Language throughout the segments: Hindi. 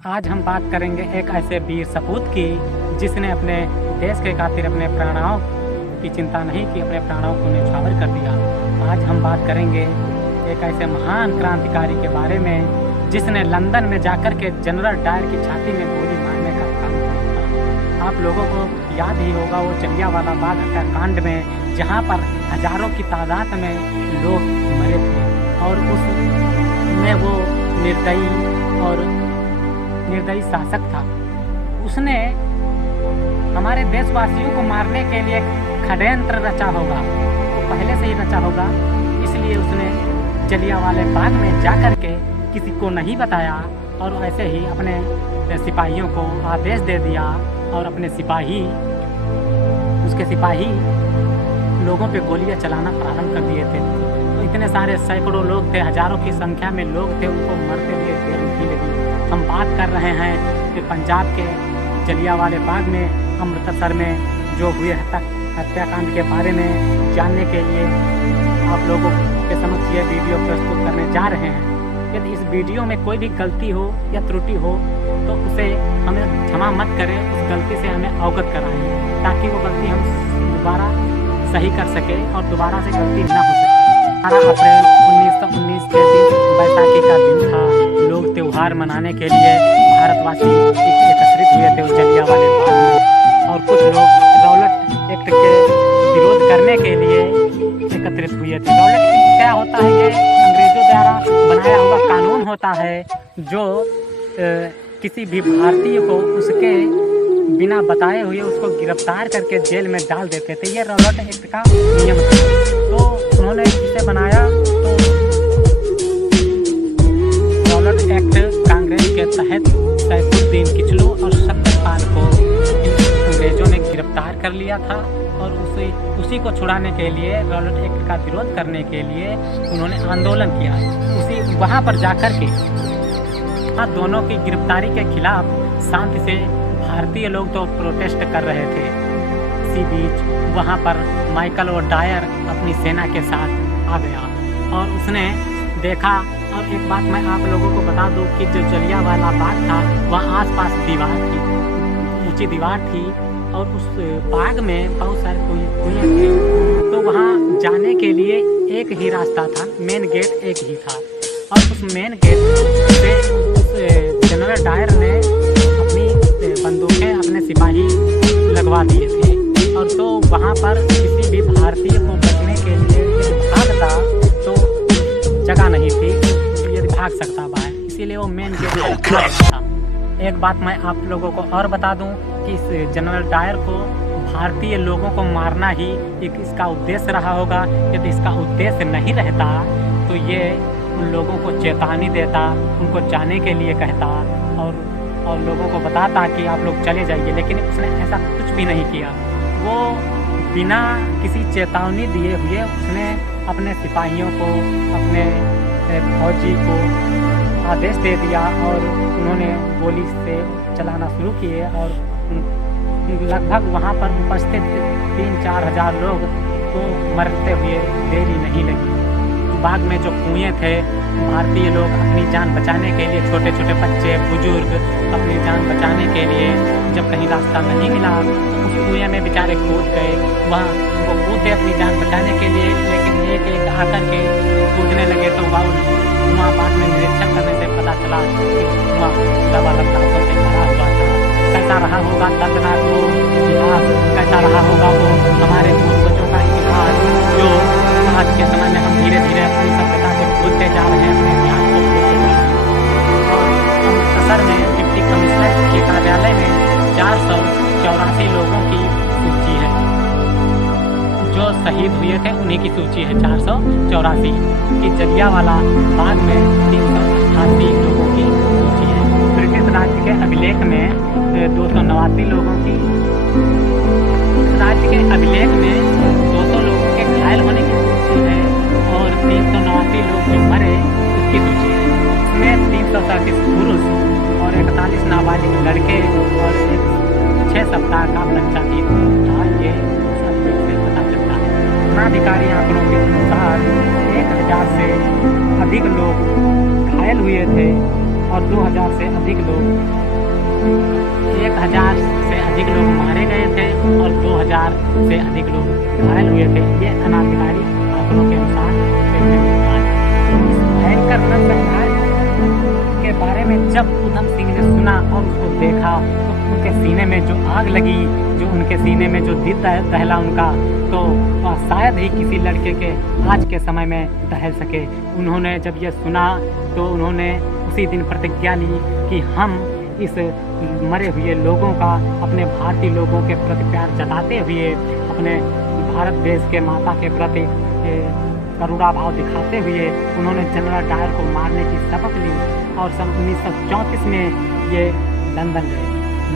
आज हम बात करेंगे एक ऐसे वीर सपूत की जिसने अपने देश के खातिर अपने प्राणों की चिंता नहीं की, अपने प्राणों को न्यौछावर कर दिया। आज हम बात करेंगे एक ऐसे महान क्रांतिकारी के बारे में जिसने लंदन में जाकर के जनरल डायर की छाती में गोली मारने का काम किया। आप लोगों को याद ही होगा वो जलियांवाला बाग हत्याकांड में जहाँ पर हजारों की तादाद में लोग मरे थे और उसमें वो निर्दयी शासक था। उसने हमारे देशवासियों को मारने के लिए षड्यंत्र रचा होगा, वो पहले से ही रचा होगा, इसलिए उसने जलियांवाले बाग में जाकर के किसी को नहीं बताया और ऐसे ही अपने सिपाहियों को आदेश दे दिया और अपने उसके सिपाही लोगों पे गोलियां चलाना प्रारंभ कर दिए थे। तो इतने सारे सैकड़ों लोग थे, हजारों की संख्या में लोग थे, उनको मरते हुए देर नहीं लगी। हम बात कर रहे हैं कि पंजाब के जलियांवाले बाग में, अमृतसर में जो हुए हत्याकांड के बारे में जानने के लिए आप लोगों के समक्ष ये वीडियो प्रस्तुत करने जा रहे हैं। यदि इस वीडियो में कोई भी गलती हो या त्रुटि हो तो उसे हमें क्षमा मत करें, उस गलती से हमें अवगत कराएं ताकि वो गलती हम दोबारा सही कर सके और दोबारा से गलती न हो सके। 18 अप्रैल 1919 के दिन बैसाखी का दिन था। लोग त्यौहार मनाने के लिए भारतवासी एकत्रित हुए थे उस जलियांवाले बाग में और कुछ लोग रॉलेट एक्ट के विरोध करने के लिए एकत्रित हुए थे। रॉलेट एक्ट क्या होता है? ये अंग्रेजों द्वारा बनाया हुआ कानून होता है जो किसी भी भारतीय को उसके बिना बताए हुए उसको गिरफ्तार करके जेल में डाल देते थे। ये रॉलेट एक्ट का नियम था। तो उन्होंने इसे बनाया तो रॉलेट एक्ट कांग्रेस के तहत सैफुद्दीन किचलू और सत्यपाल को अंग्रेजों ने गिरफ्तार कर लिया था और उसी को छुड़ाने के लिए, रॉलेट एक्ट का विरोध करने के लिए उन्होंने आंदोलन किया। वहाँ पर जाकर के दोनों की गिरफ्तारी के खिलाफ शांति से भारतीय लोग तो प्रोटेस्ट कर रहे थे। इसी बीच वहाँ पर माइकल और डायर अपनी सेना के साथ आ गया और उसने देखा। और एक बात मैं आप लोगों को बता दूं कि जो जलियांवाला बाग था वहाँ आसपास दीवार थी, ऊंची दीवार थी और उस बाग में बहुत सारे कुएं थे। तो वहाँ जाने के लिए एक ही रास्ता था, मेन गेट एक ही था और उस मेन गेट से उस जनरल डायर ने अपनी बंदूकें अपने सिपाही लगवा दिए थे और तो वहाँ पर किसी भी भारतीय को बचने के लिए यदि भागता तो जगह नहीं थी, यदि भाग सकता बाहर, इसीलिए वो मेन गेट था। एक बात मैं आप लोगों को और बता दूं कि इस जनरल डायर को भारतीय लोगों को मारना ही एक इसका उद्देश्य रहा होगा। यदि इसका उद्देश्य नहीं रहता तो ये उन लोगों को चेतावनी देता, उनको जाने के लिए कहता और लोगों को बताता कि आप लोग चले जाइए, लेकिन उसने ऐसा कुछ भी नहीं किया। वो बिना किसी चेतावनी दिए हुए उसने अपने सिपाहियों को, अपने फौजी को आदेश दे दिया और उन्होंने गोली से चलाना शुरू किए और लगभग वहाँ पर उपस्थित 3-4 हज़ार लोग को मरते हुए देरी नहीं लगी। बाग में जो कुएं थे, भारतीय लोग अपनी जान बचाने के लिए, छोटे छोटे बच्चे बुजुर्ग अपनी जान बचाने के लिए जब कहीं रास्ता नहीं मिला तो उस कुएं में बेचारे कूद गए। वहाँ वो कूदे अपनी जान बचाने के लिए, लेकिन एक एक आकर के कूदने लगे तो वहाँ बाद में निरीक्षण करने से पता चला कि वहाँ लबालब लाशों से भरा हुआ था। कैसा रहा होगा दर्दनाक वो इतिहास, कैसा रहा होगा वो हमारे पूर्वजों का इतिहास जो आज के समय में हम धीरे धीरे अपनी सभ्यता से भूलते जा रहे हैं, अपने ज्ञान को भूलते जा रहे हैं। और अमृतसर में डिप्टी कमिश्नर के कार्यालय में 484 लोगों की सूची है, जो शहीद हुए थे उन्हीं की सूची है 484 की। जलियांवाला बाग में 388 लोगों की सूची है। ब्रिटिश राज्य के अभिलेख में 289 लोगों की, राज्य के अभिलेख में 200 लोगों के घायल होने की सूची है और 389 लोग जो मरे उसकी सूची है। इसमें 337 पुरुष और 41 नाबालिग लड़के और 6 सप्ताह का बच्चा भी था। ये सब से पता चलता है। वनाधिकारी आंकड़ों के अनुसार 1000 से अधिक लोग घायल हुए थे और 2000 से अधिक लोग 1000 से अधिक लोग मारे गए थे और 2000 से अधिक लोग घायल हुए थे। ये अनाधिकारिक आंकड़ों के अनुसार देखने को मिला है। इस भयंकर नरसंहार के बारे में जब ऊधम सिंह ने सुना और उसको देखा तो उनके सीने में जो आग लगी, जो उनके सीने में जो दिल दहला उनका, तो शायद ही किसी लड़के के आज के समय में दहल सके। उन्होंने जब यह सुना तो उन्होंने उसी दिन प्रतिज्ञा ली कि हम इस मरे हुए लोगों का, अपने भारतीय लोगों के प्रति प्यार जताते हुए, अपने भारत देश के माता के प्रति करुणा भाव दिखाते हुए उन्होंने जनरल डायर को मारने की शपथ ली और सन 1934 में ये लंदन गए।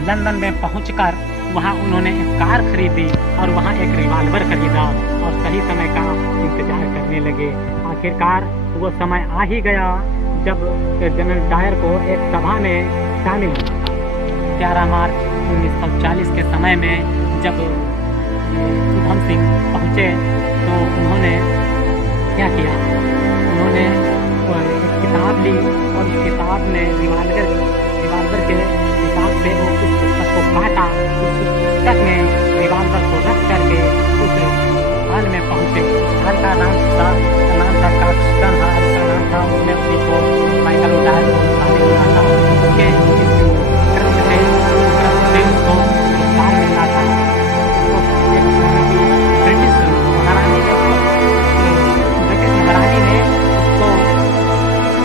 लंदन में पहुंचकर वहां उन्होंने एक कार खरीदी और वहां एक रिवाल्वर खरीदा और सही समय का इंतजार करने लगे। आखिरकार वो समय आ ही गया जब जनरल डायर को एक सभा में शामिल होना था। 11 मार्च 1940 के समय में जब ऊधम सिंह पहुँचे तो उन्होंने क्या किया, उन्होंने एक किताब ली और उस किताब में रिवाल्वर के हिसाब से वो उस पुस्तक को काटा। उस पुस्तक में रिवाल्वर को रख करके उस हॉल में पहुँचे। हॉल का नाम था काक्सटन हॉल का नाम था। उसमें उसी को माइकल ओडायर को शामिल होना था। उसके क्रम से उसको पुरस्कार मिलना था। ब्रिटिश महारानी ने उसको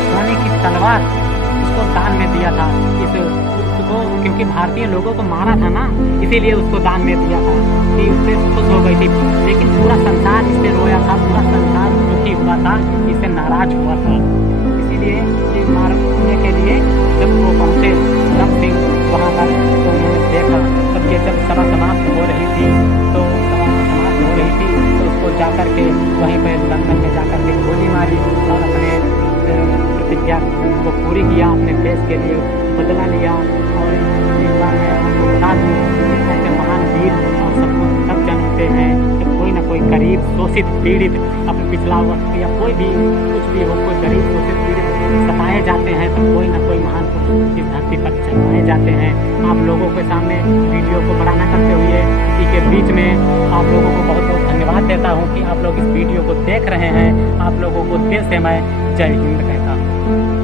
सोने की तलवार उसको दान में दिया था। उसको क्योंकि भारतीय लोगों को मारा था ना, इसीलिए उसको दान में दिया था कि उससे खुश हो गई थी। लेकिन पूरा संसार इससे रोया था, पूरा संसार दुखी हुआ था, इससे नाराज हुआ था। इसीलिए ये मारने के लिए जब वो पहुँचे ऊधम सिंह वहाँ पर तो उन्होंने देखा तब ये जब सभा समाप्त हो रही थी तो उसको जाकर के वहीं पर लंदन में जाकर के गोली मारी और अपने प्रतिज्ञा को पूरी किया, अपने देश के लिए बदला लिया। और एक बार मैं आपको बता दूँ ऐसे महान वीर और सबको तब जानते हैं कि कोई ना कोई गरीब शोषित पीड़ित अपने पिछला वक्त या कोई भी कुछ भी हो, कोई गरीब शोषित पीड़ित सताए जाते हैं तो कोई ना कोई महान पुरुष इस धरती पर जन्माए जाते हैं। आप लोगों के सामने वीडियो को बढ़ाना करते हुए इसी के बीच में आप लोगों को बहुत बहुत धन्यवाद देता हूँ कि आप लोग इस वीडियो को देख रहे हैं। आप लोगों को दिल से मैं जय हिंद कहता हूँ।